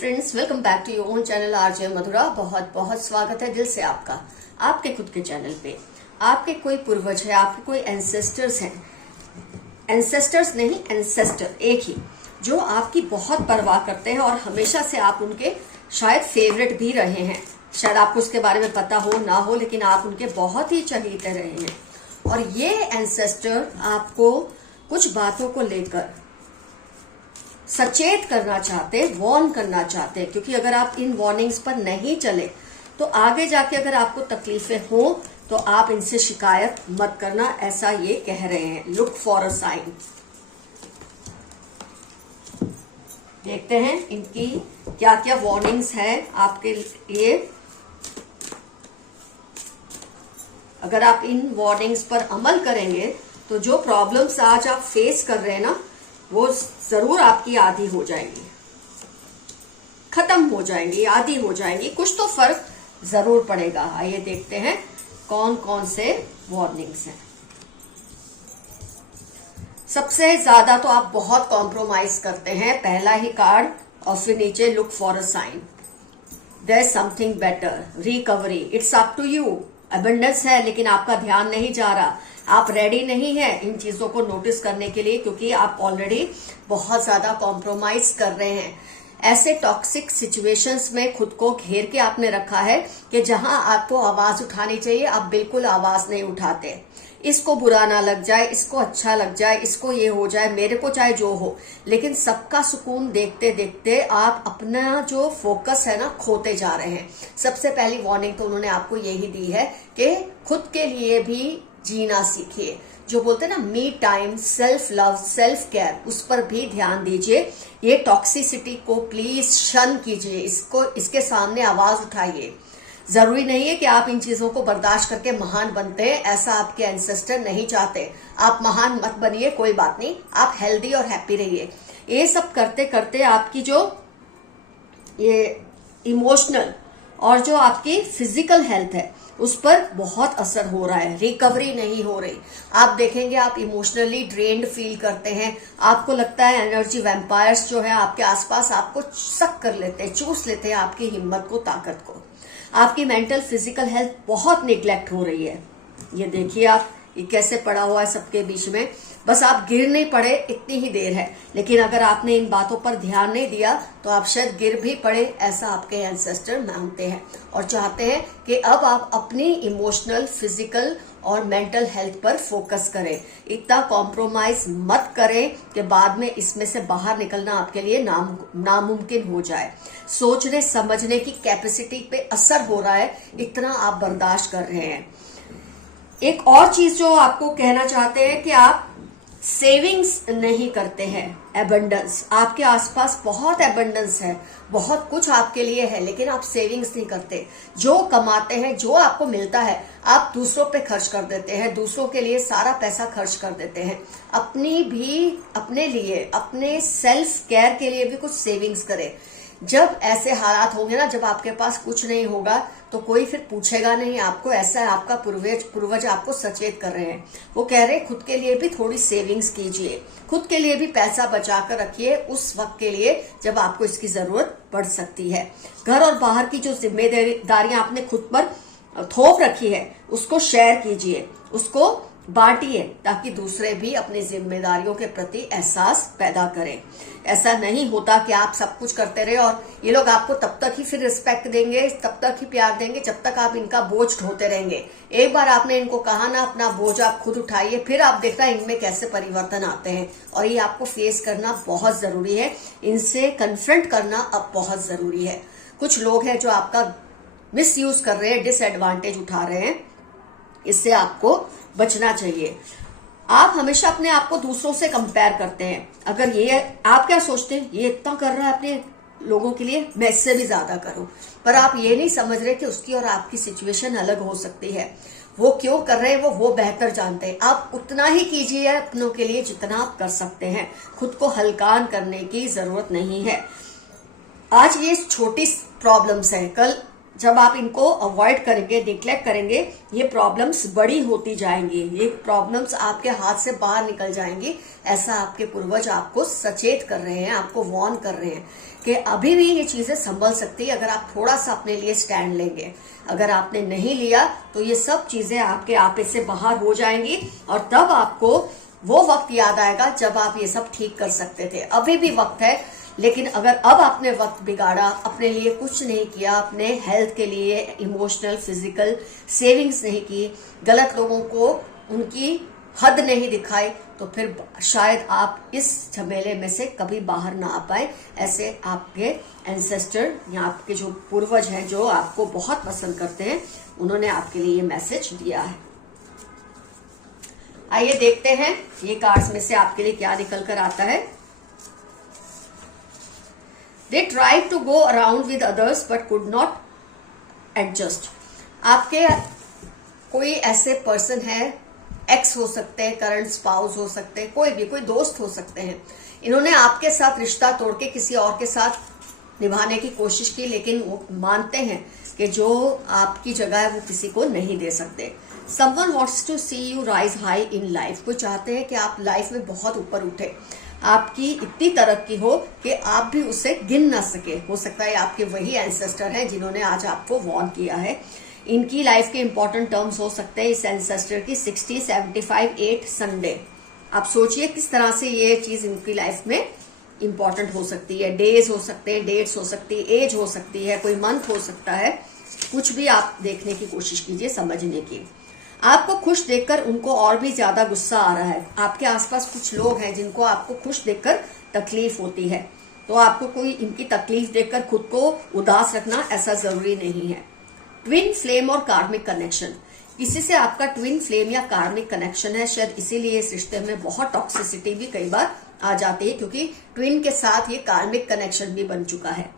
Friends, welcome back to your own channel RJ Madhura. बहुत बहुत स्वागत है दिल से आपका आपके खुद के चैनल पे। आपके कोई पूर्वज है, आपके कोई एंसेस्टर्स हैं, एंसेस्टर्स नहीं एंसेस्टर एक ही, जो आपकी बहुत परवाह करते हैं और हमेशा से आप उनके शायद फेवरेट भी रहे हैं। शायद आपको उसके बारे में पता हो ना हो, लेकिन आप उनके बहुत ही चहीते रहे हैं। और ये एंसेस्टर आपको कुछ बातों को लेकर सचेत करना चाहते, वार्न करना चाहते हैं, क्योंकि अगर आप इन वार्निंग्स पर नहीं चले तो आगे जाके अगर आपको तकलीफें हो तो आप इनसे शिकायत मत करना, ऐसा ये कह रहे हैं। Look for a sign. देखते हैं इनकी क्या क्या वार्निंग्स है आपके लिए। अगर आप इन वार्निंग्स पर अमल करेंगे तो जो प्रॉब्लम्स आज आप फेस कर रहे हैं ना, वो जरूर आपकी आधी हो जाएंगी, खत्म हो जाएंगी, आधी हो जाएंगी। कुछ तो फर्क जरूर पड़ेगा। आइए देखते हैं कौन कौन से वार्निंग्स हैं। सबसे ज्यादा तो आप बहुत कॉम्प्रोमाइज करते हैं, पहला ही कार्ड, और फिर नीचे look for a sign, there is something better, recovery, it's up to you. Abundance है लेकिन आपका ध्यान नहीं जा रहा, आप रेडी नहीं है इन चीजों को नोटिस करने के लिए, क्योंकि आप ऑलरेडी बहुत ज्यादा कॉम्प्रोमाइज कर रहे हैं। ऐसे टॉक्सिक सिचुएशंस में खुद को घेर के आपने रखा है कि जहां आपको आवाज उठानी चाहिए आप बिल्कुल आवाज नहीं उठाते। इसको बुरा ना लग जाए, इसको अच्छा लग जाए, इसको ये हो जाए, मेरे को चाहे जो हो, लेकिन सबका सुकून देखते देखते आप अपना जो फोकस है ना खोते जा रहे हैं। सबसे पहली वार्निंग तो उन्होंने आपको यही दी है कि खुद के लिए भी जीना सीखिए। जो बोलते हैं ना me time, self love, self care, उस पर भी ध्यान दीजिए। ये टॉक्सिसिटी को प्लीज शन कीजिए, इसको इसके सामने आवाज उठाइए। जरूरी नहीं है कि आप इन चीजों को बर्दाश्त करके महान बनते हैं, ऐसा आपके एंसेस्टर नहीं चाहते। आप महान मत बनिए, कोई बात नहीं, आप हेल्दी और हैप्पी रहिए। ये सब करते करते आपकी जो ये इमोशनल और जो आपकी फिजिकल हेल्थ है उस पर बहुत असर हो रहा है, रिकवरी नहीं हो रही। आप देखेंगे आप इमोशनली ड्रेन्ड फील करते हैं, आपको लगता है एनर्जी वैम्पायर्स जो है आपके आसपास आपको सक कर लेते हैं, चूस लेते हैं आपकी हिम्मत को, ताकत को। आपकी मेंटल फिजिकल हेल्थ बहुत निग्लेक्ट हो रही है। ये देखिए आप, ये कैसे पड़ा हुआ है सबके बीच में। बस आप गिर नहीं पड़े, इतनी ही देर है, लेकिन अगर आपने इन बातों पर ध्यान नहीं दिया तो आप शायद गिर भी पड़े, ऐसा आपके एंसेस्टर मानते हैं और चाहते हैं कि अब आप अपनी इमोशनल, फिजिकल और मेंटल हेल्थ पर फोकस करें। इतना कॉम्प्रोमाइज मत करें कि बाद में इसमें से बाहर निकलना आपके लिए नामुमकिन हो जाए। सोचने समझने की कैपेसिटी पे असर हो रहा है, इतना आप बर्दाश्त कर रहे हैं। एक और चीज जो आपको कहना चाहते हैं कि आप सेविंग्स नहीं करते हैं। एबंडेंस, आपके आसपास बहुत एबंडेंस है, बहुत कुछ आपके लिए है, लेकिन आप सेविंग्स नहीं करते। जो कमाते हैं, जो आपको मिलता है, आप दूसरों पे खर्च कर देते हैं, दूसरों के लिए सारा पैसा खर्च कर देते हैं। अपनी भी, अपने लिए, अपने सेल्फ केयर के लिए भी कुछ सेविंग्स करें। जब ऐसे हालात होंगे ना, जब आपके पास कुछ नहीं होगा तो कोई फिर पूछेगा नहीं आपको। ऐसा है, आपका पूर्वज आपको सचेत कर रहे हैं। वो कह रहे हैं खुद के लिए भी थोड़ी सेविंग्स कीजिए, खुद के लिए भी पैसा बचा कर रखिए उस वक्त के लिए जब आपको इसकी जरूरत पड़ सकती है। घर और बाहर की जो जिम्मेदारियां आपने खुद पर थोप रखी है उसको शेयर कीजिए, उसको बांटिए, ताकि दूसरे भी अपनी जिम्मेदारियों के प्रति एहसास पैदा करें। ऐसा नहीं होता कि आप सब कुछ करते रहे और ये लोग आपको तब तक ही फिर रिस्पेक्ट देंगे, तब तक ही प्यार देंगे जब तक आप इनका बोझ ढोते रहेंगे। एक बार आपने इनको कहा ना अपना बोझ आप खुद उठाइए, फिर आप देखना इनमें कैसे परिवर्तन आते हैं। और ये आपको फेस करना बहुत जरूरी है, इनसे कन्फ्रंट करना अब बहुत जरूरी है। कुछ लोग हैं जो आपका मिस यूज कर रहे हैं, डिसएडवांटेज उठा रहे हैं, इससे आपको बचना चाहिए। आप हमेशा अपने आप को दूसरों से कंपेयर करते हैं। अगर ये आप क्या सोचते हैं, ये इतना कर रहा है अपने लोगों के लिए, मैं इससे भी ज्यादा करूं, पर आप ये नहीं समझ रहे कि उसकी और आपकी सिचुएशन अलग हो सकती है। वो क्यों कर रहे हैं वो बेहतर जानते हैं। आप उतना ही कीजिए अपनों के लिए जितना आप कर सकते हैं, खुद को हल्कान करने की जरूरत नहीं है। आज ये छोटी प्रॉब्लम्स हैं, कल जब आप इनको अवॉइड करेंगे, निग्लेक्ट करेंगे, ये प्रॉब्लम्स बड़ी होती जाएंगी, ये प्रॉब्लम्स आपके हाथ से बाहर निकल जाएंगी। ऐसा आपके पूर्वज आपको सचेत कर रहे हैं, आपको वार्न कर रहे हैं कि अभी भी ये चीजें संभल सकती है अगर आप थोड़ा सा अपने लिए स्टैंड लेंगे। अगर आपने नहीं लिया तो ये सब चीजें आपके आपे से बाहर हो जाएंगी और तब आपको वो वक्त याद आएगा जब आप ये सब ठीक कर सकते थे। अभी भी वक्त है, लेकिन अगर अब आपने वक्त बिगाड़ा, अपने लिए कुछ नहीं किया, अपने हेल्थ के लिए इमोशनल फिजिकल सेविंग्स नहीं की, गलत लोगों को उनकी हद नहीं दिखाई, तो फिर शायद आप इस झमेले में से कभी बाहर ना आ पाए। ऐसे आपके एंसेस्टर या आपके जो पूर्वज हैं, जो आपको बहुत पसंद करते हैं, उन्होंने आपके लिए ये मैसेज दिया है। आइए देखते हैं ये कार्ड्स में से आपके लिए क्या निकल कर आता है। They tried to go around with others but could not adjust. आपके कोई ऐसे पर्सन है, एक्स हो सकते हैं, करंट स्पाउस हो सकते हैं, कोई दोस्त हो सकते हैं। इन्होंने आपके साथ रिश्ता तोड़ के किसी और के साथ निभाने की कोशिश की, लेकिन वो मानते हैं कि जो आपकी जगह है वो किसी को नहीं दे सकते। Someone wants to see you rise high in life. कोई चाहते हैं कि आप लाइफ में बहुत ऊपर उठे, आपकी इतनी तरक्की हो कि आप भी उसे गिन ना सके। हो सकता है आपके वही एंसेस्टर हैं जिन्होंने आज आपको वार्न किया है। इनकी लाइफ के इंपॉर्टेंट टर्म्स हो सकते हैं इस एंसेस्टर की 60, 75, 8 संडे। आप सोचिए किस तरह से ये चीज इनकी लाइफ में इंपॉर्टेंट हो सकती है। डेज हो सकते हैं, डेट्स हो सकती है, एज हो सकती है, कोई मंथ हो सकता है। कुछ भी आप देखने की कोशिश कीजिए, समझने की। आपको खुश देखकर उनको और भी ज्यादा गुस्सा आ रहा है। आपके आसपास कुछ लोग हैं जिनको आपको खुश देखकर तकलीफ होती है, तो आपको कोई इनकी तकलीफ देखकर खुद को उदास रखना ऐसा जरूरी नहीं है। ट्विन फ्लेम और कार्मिक कनेक्शन, किसी से आपका ट्विन फ्लेम या कार्मिक कनेक्शन है, शायद इसीलिए इस रिश्ते में बहुत टॉक्सिसिटी भी कई बार आ जाती है, क्योंकि ट्विन के साथ ये कार्मिक कनेक्शन भी बन चुका है।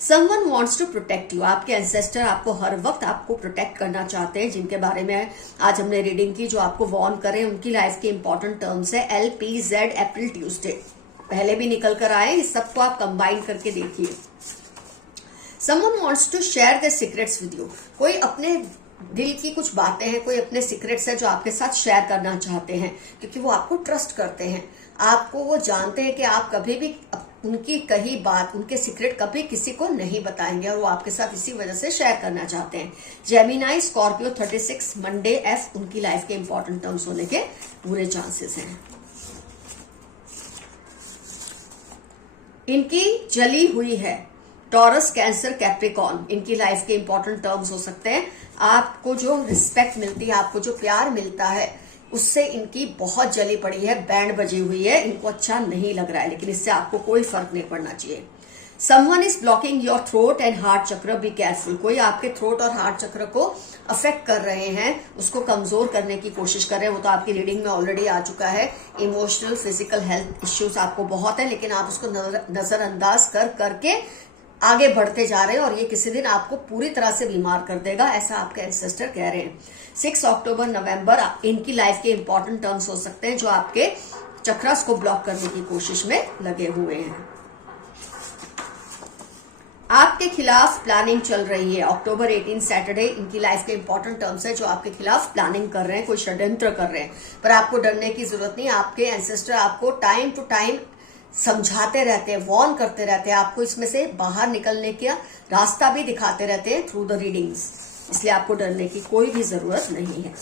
Someone wants to protect you. आपके एंसेस्टर आपको हर वक्त आपको प्रोटेक्ट करना चाहते हैं, जिनके बारे में आज हमने रीडिंग की, जो आपको वार्न करें। उनकी लाइफ के इंपॉर्टेंट टर्म्स है LPZ, अप्रैल, ट्यूसडे। पहले भी निकल कर आए, इस सबको आप कंबाइन करके देखिए। Someone wants to share their secrets with you. कोई अपने दिल की कुछ बातें हैं, कोई अपने सीक्रेट्स है जो आपके साथ शेयर करना चाहते हैं, क्योंकि वो आपको ट्रस्ट करते हैं। आपको वो जानते हैं कि आप कभी भी उनकी कही बात, उनके सीक्रेट कभी किसी को नहीं बताएंगे, और वो आपके साथ इसी वजह से शेयर करना चाहते हैं। जेमिनाई, स्कॉर्पियो, 36, मंडे, F उनकी लाइफ के इंपॉर्टेंट टर्म्स होने के पूरे चांसेस हैं। इनकी जली हुई है टॉरस, कैंसर, कैप्रिकॉर्न। इनकी लाइफ के इंपॉर्टेंट टर्म्स हो सकते हैं। आपको जो रिस्पेक्ट मिलती है, आपको जो प्यार मिलता है, उससे इनकी बहुत जली पड़ी है, बैंड बजी हुई है, इनको अच्छा नहीं लग रहा है, लेकिन इससे आपको कोई फर्क नहीं पड़ना चाहिए। Someone is blocking your throat and heart chakra, be careful. कोई आपके थ्रोट और हार्ट चक्र को अफेक्ट कर रहे हैं, उसको कमजोर करने की कोशिश कर रहे हैं। वो तो आपकी रीडिंग में ऑलरेडी आ चुका है। इमोशनल, फिजिकल हेल्थ इश्यूज आपको बहुत है, लेकिन आप उसको नजरअंदाज करके आगे बढ़ते जा रहे हैं, और ये किसी दिन आपको पूरी तरह से बीमार कर देगा, ऐसा आपके एंसेस्टर कह रहे हैं। 6 अक्टूबर, नवंबर इनकी लाइफ के इंपॉर्टेंट टर्म्स हो सकते हैं, जो आपके चक्रास को ब्लॉक करने की कोशिश में लगे हुए हैं। आपके खिलाफ प्लानिंग चल रही है। अक्टूबर 18, सैटरडे इनकी लाइफ के इंपॉर्टेंट टर्म्स है, जो आपके खिलाफ प्लानिंग कर रहे हैं, कोई षड्यंत्र कर रहे हैं, पर आपको डरने की जरूरत नहीं। आपके एंसेस्टर आपको टाइम टू टाइम समझाते रहते हैं, वार्न करते रहते हैं, आपको इसमें से बाहर निकलने का रास्ता भी दिखाते रहते हैं थ्रू द रीडिंग्स, इसलिए आपको डरने की कोई भी जरूरत नहीं है।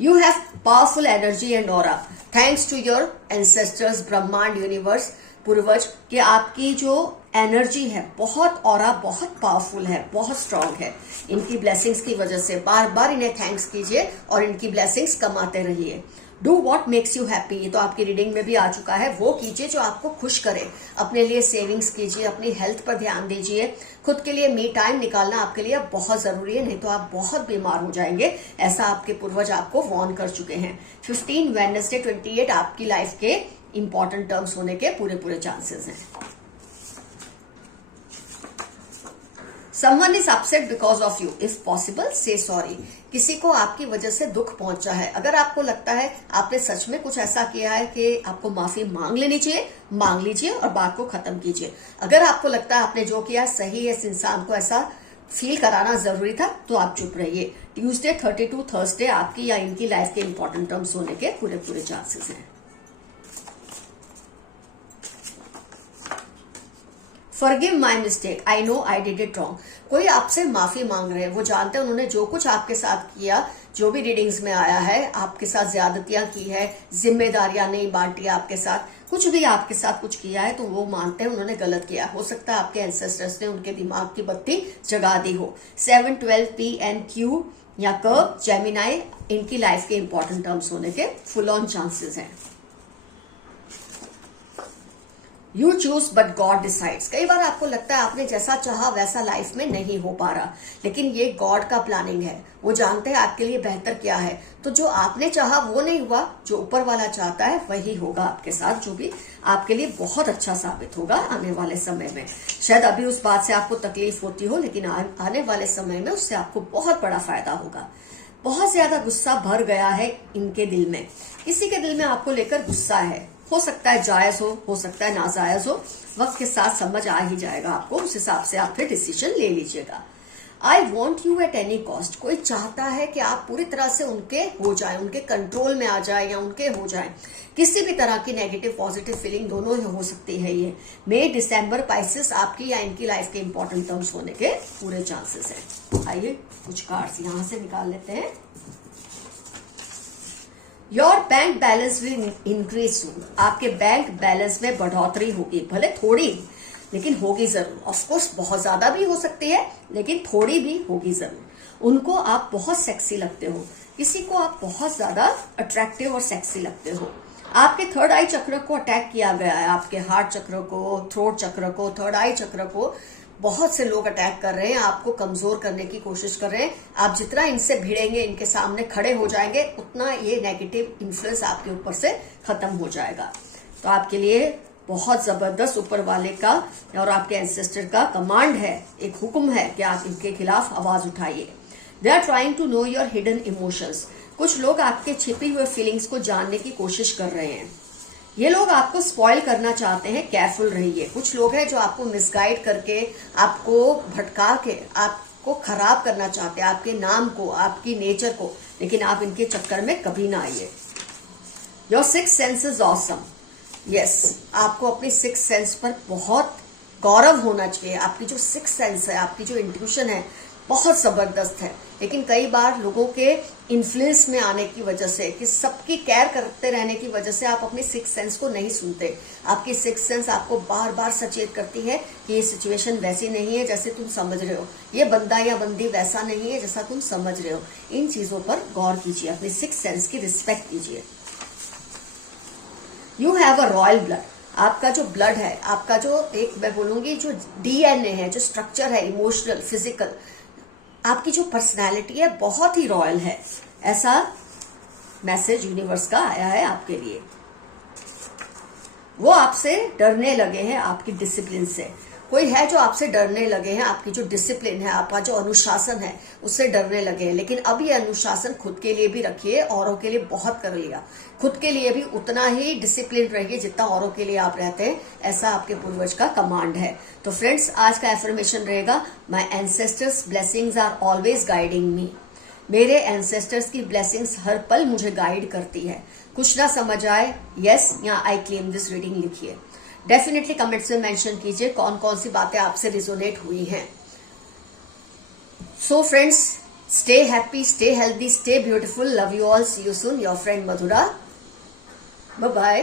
You have powerful energy and aura thanks to your ancestors, ब्रह्मांड, यूनिवर्स, पूर्वज, कि आपकी जो एनर्जी है बहुत ऑरा बहुत पावरफुल है, बहुत स्ट्रांग है। इनकी ब्लेसिंग्स की वजह से बार बार इन्हें थैंक्स कीजिए और इनकी ब्लेसिंग्स कमाते रहिए। Do what makes you happy, ये तो आपकी रीडिंग में भी आ चुका है। वो कीजिए जो आपको खुश करे। अपने लिए सेविंग्स कीजिए, अपनी हेल्थ पर ध्यान दीजिए। खुद के लिए मी टाइम निकालना आपके लिए बहुत जरूरी है, नहीं तो आप बहुत बीमार हो जाएंगे, ऐसा आपके पूर्वज आपको वार्न कर चुके हैं। 15 वेडनेसडे 28 आपकी लाइफ के इंपॉर्टेंट टर्म्स होने के पूरे चांसेस हैं। Someone is upset because of you. If possible, say sorry. किसी को आपकी वजह से दुख पहुंचा है। अगर आपको लगता है आपने सच में कुछ ऐसा किया है कि आपको माफी मांग लेनी चाहिए, मांग लीजिए और बात को खत्म कीजिए। अगर आपको लगता है आपने जो किया सही है, इस इंसान को ऐसा फील कराना जरूरी था तो आप चुप रहिए। ट्यूसडे 32 थर्सडे आपकी या इनकी लाइफ के इंपॉर्टेंट टर्म्स होने के पूरे पूरे चांसेस हैं। Forgive my mistake, I know I did it wrong. कोई आपसे माफी मांग रहे हैं, वो जानते हैं उन्होंने जो कुछ आपके साथ किया, जो भी रीडिंग्स में आया है, आपके साथ ज्यादतियां की है, जिम्मेदारियां नहीं बांटी आपके साथ, कुछ भी आपके साथ कुछ किया है तो वो मानते हैं उन्होंने गलत किया। हो सकता है आपके एंसेस्टर्स ने उनके दिमाग की बत्ती जगा दी हो। 7, 12 PNQ या कर्व, जेमिनाई, इनकी लाइफ के इंपॉर्टेंट टर्म्स होने के फुल ऑन चांसेस हैं। You choose but God decides. कई बार आपको लगता है आपने जैसा चाहा वैसा लाइफ में नहीं हो पा रहा, लेकिन ये गॉड का प्लानिंग है। वो जानते हैं आपके लिए बेहतर क्या है। तो जो आपने चाहा वो नहीं हुआ, जो ऊपर वाला चाहता है वही होगा आपके साथ, जो भी आपके लिए बहुत अच्छा साबित होगा आने वाले समय में। शायद अभी उस बात से आपको तकलीफ होती हो, लेकिन आने वाले समय में उससे आपको बहुत बड़ा फायदा होगा। बहुत ज्यादा गुस्सा भर गया है इनके दिल में, किसी के दिल में आपको लेकर गुस्सा है। हो सकता है जायज हो सकता है नाजायज हो। वक्त के साथ समझ आ ही जाएगा आपको, उस हिसाब से आप फिर डिसीजन ले लीजिएगा। I want you at any cost. कोई चाहता है कि आप पूरी तरह से उनके हो जाए, उनके कंट्रोल में आ जाए या उनके हो जाए। किसी भी तरह की नेगेटिव पॉजिटिव फीलिंग दोनों ही हो सकती है। ये मई दिसंबर पाइसेस आपकी या इनकी लाइफ के इंपॉर्टेंट टर्म्स होने के पूरे चांसेस हैं। आइए कुछ कार्ड्स यहां से निकाल लेते हैं। Your bank balance will increase soon. आपके बैंक बैलेंस में बढ़ोतरी होगी, भले थोड़ी लेकिन होगी जरूर। ऑफकोर्स बहुत ज्यादा भी हो सकती है, लेकिन थोड़ी भी होगी जरूर। उनको आप बहुत सेक्सी लगते हो, किसी को आप बहुत ज्यादा अट्रैक्टिव और सेक्सी लगते हो। आपके थर्ड आई चक्र को अटैक किया गया है, आपके हार्ट चक्र को, थ्रोट चक्र को, थर्ड आई चक्र को बहुत से लोग अटैक कर रहे हैं, आपको कमजोर करने की कोशिश कर रहे हैं। आप जितना इनसे भिड़ेंगे, इनके सामने खड़े हो जाएंगे, उतना ये नेगेटिव इन्फ्लुएंस आपके ऊपर से खत्म हो जाएगा। तो आपके लिए बहुत जबरदस्त ऊपर वाले का और आपके एंसेस्टर का कमांड है, एक हुक्म है कि आप इनके खिलाफ आवाज उठाइए। They are trying to know your hidden emotions. कुछ लोग आपके छिपी हुए फीलिंग्स को जानने की कोशिश कर रहे हैं। ये लोग आपको स्पॉइल करना चाहते हैं, केयरफुल रहिए। कुछ लोग हैं जो आपको मिसगाइड करके, आपको भटका के, आपको खराब करना चाहते हैं, आपके नाम को, आपकी नेचर को, लेकिन आप इनके चक्कर में कभी ना आइए। Your six sense is awesome. Yes, आपको अपनी सिक्स सेंस पर बहुत गौरव होना चाहिए। आपकी जो सिक्स सेंस है, आपकी जो इंट्यूशन है, बहुत जबरदस्त है। लेकिन कई बार लोगों के इन्फ्लुएंस में आने की वजह से, कि सबकी केयर करते रहने की वजह से आप अपनी सिक्स सेंस को नहीं सुनते। आपकी सिक्स सेंस आपको बार बार सचेत करती है कि ये सिचुएशन वैसी नहीं है जैसे तुम समझ रहे हो, ये बंदा या बंदी वैसा नहीं है जैसा तुम समझ रहे हो। इन चीजों पर गौर कीजिए, अपनी सिक्स सेंस की रिस्पेक्ट कीजिए। You have a royal blood. आपका जो ब्लड है, आपका जो एक मैं बोलूंगी जो DNA है, जो स्ट्रक्चर है, इमोशनल, फिजिकल, आपकी जो पर्सनैलिटी है बहुत ही रॉयल है। ऐसा मैसेज यूनिवर्स का आया है आपके लिए। वो आपसे डरने लगे हैं, आपकी डिसिप्लिन से। कोई है जो आपसे डरने लगे हैं, आपकी जो डिसिप्लिन है, आपका जो अनुशासन है, उससे डरने लगे हैं। लेकिन अब ये अनुशासन खुद के लिए भी रखिए, औरों के लिए बहुत कर लिया। खुद के लिए भी उतना ही डिसिप्लिन रहिए जितना औरों के लिए आप रहते हैं। ऐसा आपके पूर्वज का कमांड है। तो फ्रेंड्स, आज का एफर्मेशन रहेगा, my ancestors blessings are always guiding me. मेरे एंसेस्टर्स की ब्लेसिंग्स हर पल मुझे गाइड करती है। कुछ ना समझ आए, यस या आई क्लेम दिस रीडिंग लिखिए। डेफिनेटली कमेंट्स में मेंशन कीजिए कौन कौन सी बातें आपसे रिजोनेट हुई हैं। So friends, stay happy, stay healthy, stay beautiful, love you all, see you soon, your friend Madhura, bye bye.